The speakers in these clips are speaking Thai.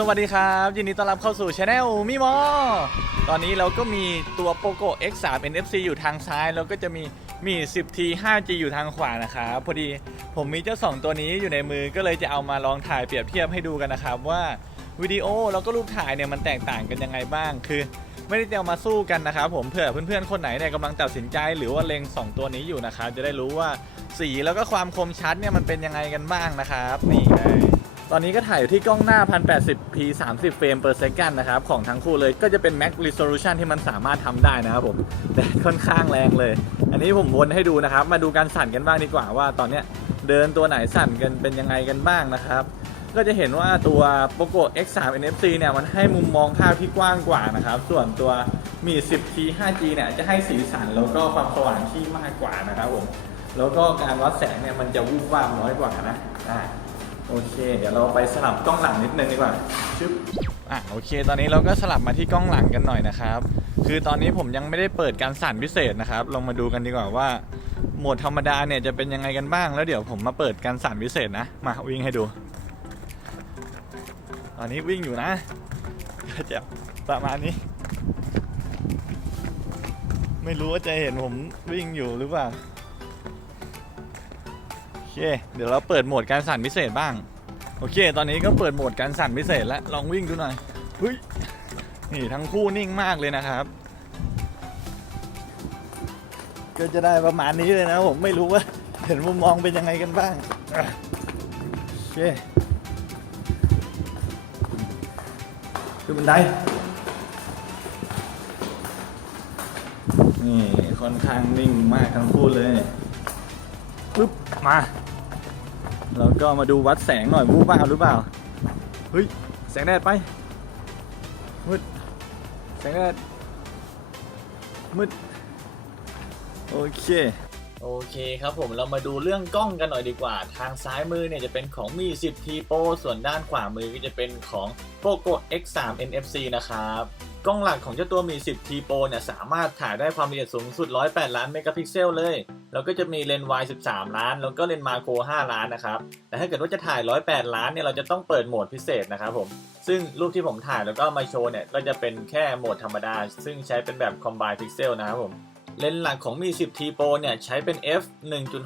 สวัสดีครับ ยินดีต้อนรับเข้าสู่ช anel มิมอ ตอนนี้เราก็มีตัว POCO X3 NFC อยู่ทางซ้าย แล้วก็จะมีมี 10T 5G อยู่ทางขวานะครับพอดีผมมีเจ้า 2 ตัวนี้อยู่ในมือก็เลยจะเอามาลองถ่ายเปรียบเทียบให้ดูกันนะครับ ว่าวิดีโอแล้วก็รูปถ่ายเนี่ยมันแตกต่างกันยังไงบ้าง คือ ไม่ได้เอามาสู้กันนะครับผมเผื่อเพื่อนๆคนไหนเนี่ยกำลังตัดสินใจหรือว่าเล็ง 2 ตัวนี้อยู่นะครับจะได้รู้ว่าสีแล้วก็ความคมชัดเนี่ยมันเป็นยังไงกันบ้างนะครับนี่เลย ตอนนี้ก็ถ่ายอยู่ที่กล้องหน้า 1080p 30 เฟรม per second นะครับ ของทั้งคู่เลยก็จะเป็น max resolution ที่มันสามารถทำได้นะครับผมแต่ค่อนข้างแรงเลย อันนี้ผมวนให้ดูนะครับ มาดูการสั่นกันบ้างดีกว่าว่าตอนเนี้ยเดินตัวไหนสั่นกันเป็นยังไงกันบ้างนะครับ ก็จะเห็นว่าตัว POCO X3 NFC เนี่ยมันให้มุมมองภาพที่กว้างกว่านะครับ ส่วนตัวมี 10T 5G เนี่ยจะให้สีสันแล้วก็ความสว่างที่มากกว่านะครับผม แล้วก็การวัดแสงเนี่ยมันจะวูบวาบน้อยกว่านะอ่า โอเค เดี๋ยวเราไปสลับกล้องหลังนิดนึงดีกว่าชึบอะโอเค ตอนนี้เราก็สลับมาที่กล้องหลังกันหน่อยนะครับ คือตอนนี้ผมยังไม่ได้เปิดการสั่นพิเศษนะครับ ลองมาดูกันดีกว่าว่าโหมดธรรมดาเนี่ยจะเป็นยังไงกันบ้าง แล้วเดี๋ยวผมมาเปิดการสั่นพิเศษนะ มาวิ่งให้ดู ตอนนี้วิ่งอยู่นะจะประมาณนี้ ไม่รู้ว่าจะเห็นผมวิ่งอยู่หรือเปล่า ค เดี๋ยวเราเปิดโหมดการสั่นพิเศษบ้าง โอเค ตอนนี้ก็เปิดโหมดการสั่นพิเศษแล้ว ลองวิ่งดูหน่อยเฮ้ยนี่ทั้งคู่นิ่งมากเลยนะครับ ก็จะได้ประมาณนี้เลยนะผมไม่รู้ว่า เห็นมุมมองเป็นยังไงกันบ้าง โอเคขึ้นบันไดนี่ค่อนข้างนิ่งมากทั้งคู่เลยปึ๊บมา แล้วก็มาดูวัดแสงหน่อยวูบวาบหรือเปล่า เฮ้ย แสงแดดไป มืด แสงแดด มืด โอเค โอเคครับผมเรามาดูเรื่องกล้องกันหน่อยดีกว่า ทางซ้ายมือเนี่ยจะเป็นของมี 10T Pro ส่วนด้านขวามือก็จะเป็นของ POCO X3 NFC นะครับกล้องหลักของเจ้าตัวมี 10T Pro เนี่ยสามารถถ่ายได้ความละเอียดสูงสุด 108 ล้านเมกะพิกเซลเลย แล้วก็จะมีเลนส์ wide 13 ล้าน แล้วก็เลนส์มาโคร5ล้านนะครับ แต่ถ้าเกิดว่าจะถ่าย 108 ล้านเนี่ย เราจะต้องเปิดโหมดพิเศษนะครับผม ซึ่งรูปที่ผมถ่ายแล้วก็มาโชว์เนี่ย ก็จะเป็นแค่โหมดธรรมดา ซึ่งใช้เป็นแบบ combine pixel นะครับผม เลนส์หลักของมี 10T Pro เนี่ย ใช้เป็น f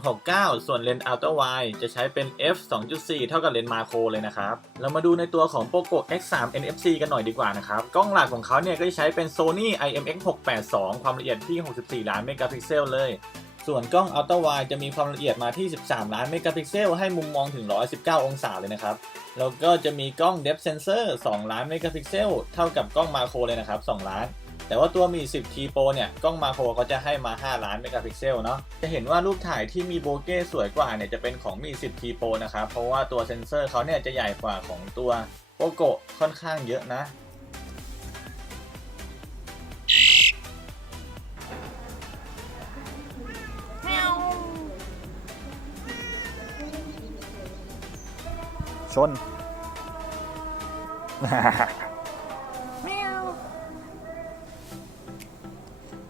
1.69 ส่วนเลนส์ ultra wide จะใช้เป็น f 2.4 เท่ากับเลนส์มาโครเลยนะครับ เรามาดูในตัวของ POCO X3 NFC กันหน่อยดีกว่านะครับ กล้องหลักของเขาเนี่ย ก็จะใช้เป็น Sony IMX 682 ความละเอียดที่ 64 ล้านเมกะพิกเซลเลย ส่วนกล้อง ultra wide จะมีความละเอียดมาที่ 13 ล้านเมกะพิกเซล ให้มุมมองถึง 119 องศาเลยนะครับ แล้วก็จะมีกล้อง depth sensor 2 ล้านเมกะพิกเซล เท่ากับกล้องมาโครเลยนะครับ 2 ล้าน แต่ว่าตัวมี 10T Pro เนี่ย กล้องมาโครเขาจะให้มา 5 ล้านเมกะพิกเซลเนาะ จะเห็นว่ารูปถ่ายที่มีโบเก้สวยกว่าเนี่ยจะเป็นของมี 10T Pro นะครับ เพราะว่าตัวเซนเซอร์เขาเนี่ยจะใหญ่กว่าของตัว POCO ค่อนข้างเยอะนะ ชน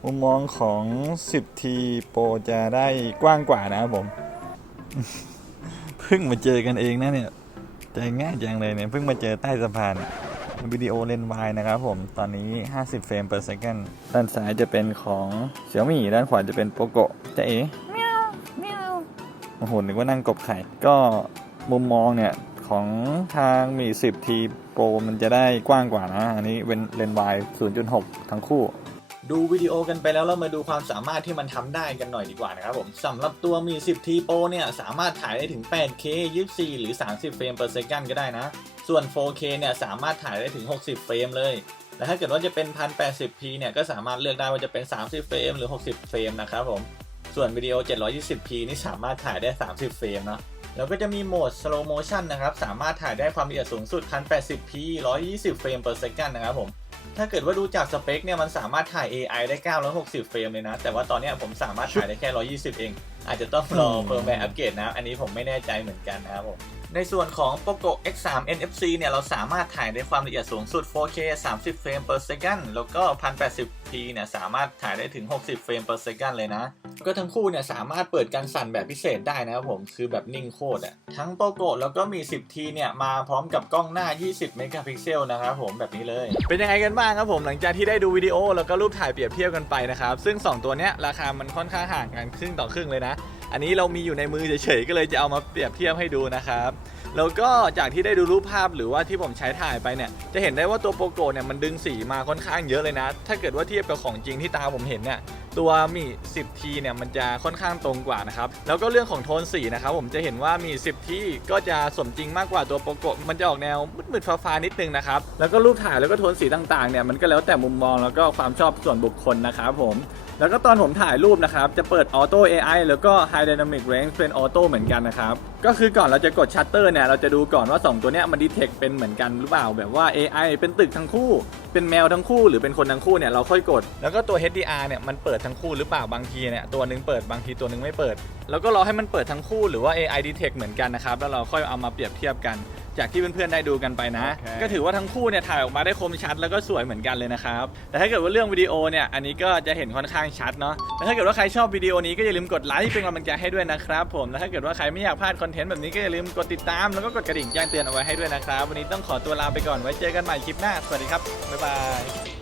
มุมมองของ 10T Pro จะได้กว้างกว่านะครับผม เพิ่งมาเจอกันเองนะเนี่ยใจง่ายจังเลยเนี่ย เพิ่งมาเจอใต้สะพานวิดีโอเลนส์วายนะครับผม ตอนนี้ 50 เฟรม per second ด้านซ้ายจะเป็นของ Xiaomi ด้านขวาจะเป็น POCO จะเอ๋โอ้โหนึกว่านั่งกบไข่ ก็มุมมองเนี่ย ของทางมี 10T Pro มันจะได้กว้างกว่านะ อันนี้เป็นเลนส์วาย0.6 ทั้งคู่ ดูวิดีโอกันไปแล้วเรามาดูความสามารถที่มันทำได้กันหน่อยดีกว่านะครับผมสำหรับตัวมี 10T Pro เนี่ยสามารถถ่ายได้ถึง 8K 24 หรือ 30 เฟรม per second ก็ได้นะ ส่วน 4K เนี่ยสามารถถ่ายได้ถึง 60 เฟรมเลยและถ้าเกิดว่าจะเป็น 1080p เนี่ยก็สามารถเลือกได้ว่าจะเป็น 30 เฟรม หรือ 60 เฟรมนะครับผม ส่วนวิดีโอ 720p นี่สามารถถ่ายได้ 30 เฟรมเนาะแล้วก็จะมีโหมด slow motion นะครับ สามารถถ่ายได้ความละเอียดสูงสุด 1080p 120 เฟรม per second นะครับผม ถ้าเกิดว่าดูจากสเปคเนี่ย มันสามารถถ่าย AI ได้ 960 เฟรมเลยนะ แต่ว่าตอนเนี้ยผมสามารถถ่ายได้แค่ 120 เอง อาจจะต้องรอเฟิร์มแวร์อัปเกรดนะ อันนี้ผมไม่แน่ใจเหมือนกันนะครับผม ในส่วนของ POCO X3 NFC เนี่ย เราสามารถถ่ายได้ความละเอียดสูงสุด 4K 30 เฟรม per second แล้วก็ 1080p เนี่ยสามารถถ่ายได้ถึง 60 เฟรม per second เลยนะ ก็ทั้งคู่เนี่ยสามารถเปิดการสั่นแบบพิเศษได้นะครับผม คือแบบนิ่งโคตรอะทั้งโปโกะแล้วก็มี 10ทีเนี่ยมาพร้อมกับกล้องหน้า 20 เมกะพิกเซลนะครับผมแบบนี้เลย เป็นยังไงกันบ้างครับผมหลังจากที่ได้ดูวิดีโอแล้วก็รูปถ่ายเปรียบเทียบกันไปนะครับ ซึ่ง 2 ตัวเนี้ยราคามันค่อนข้างห่างกันครึ่งต่อครึ่งเลยนะ อันนี้เรามีอยู่ในมือเฉยๆก็เลยจะเอามาเปรียบเทียบให้ดูนะครับ แล้วก็จากที่ได้ดูรูปภาพหรือว่าที่ผมใช้ถ่ายไปเนี่ย จะเห็นได้ว่าตัวโปโกเนี่ยมันดึงสีมาค่อนข้างเยอะเลยนะ ถ้าเกิดว่าเทียบกับของจริงที่ตาผมเห็นเนี่ยตัวมี10ทีเนี่ยมันจะค่อนข้างตรงกว่านะครับ แล้วก็เรื่องของโทนสีนะครับผมจะเห็นว่ามี 10ทีก็จะสมจริงมากกว่าตัวโปโกมันจะออกแนวมืดๆฟ้าๆนิดนึงนะครับ แล้วก็รูปถ่ายแล้วก็โทนสีต่างๆเนี่ยมันก็แล้วแต่มุมมองแล้วก็ความชอบส่วนบุคคลนะครับผม แล้วก็ตอนผมถ่ายรูปนะครับ จะเปิด Auto AI แล้วก็ High Dynamic Range เป็น Auto เหมือนกันนะครับ ก็คือก่อนเราจะกดชัตเตอร์เนี่ย เราจะดูก่อนว่า 2 ตัวเนี้ยมันดีเทคเป็นเหมือนกันหรือเปล่า แบบว่า AI เป็นตึกทั้งคู่ เป็นแมวทั้งคู่ หรือเป็นคนทั้งคู่เนี่ยเราค่อยกด แล้วก็ตัว HDR เนี่ยมันเปิดทั้งคู่หรือเปล่าบางทีเนี่ยตัวหนึงเปิดบางทีตัวหนึงไม่เปิด แล้วก็รอให้มันเปิดทั้งคู่หรือว่า AI detect เหมือนกันนะครับแล้วเราค่อยเอามาเปรียบเทียบกัน จากที่เพื่อนๆได้ดูกันไปนะ โอเค ก็ถือว่าทั้งคู่เนี่ยถ่ายออกมาได้คมชัดแล้วก็สวยเหมือนกันเลยนะครับ แต่ถ้าเกิดว่าเรื่องวิดีโอเนี่ยอันนี้ก็จะเห็นค่อนข้างชัดเนาะแต่ถ้าเกิดว่าใครชอบวิดีโอนี้ก็อย่าลืมกดไลค์เป็นกำลังใจให้ด้วยนะครับผมแล้วถ้าเกิดว่าใครไม่อยากพลาดคอนเทนต์แบบนี้ก็อย่าลืมกดติดตามแล้วก็กดกระดิ่งแจ้งเตือนเอาไว้ให้ด้วยนะครับวันนี้ต้องขอตัวลาไปก่อนไว้เจอกันใหม่คลิปหน้าสวัสดีครับบ๊ายบาย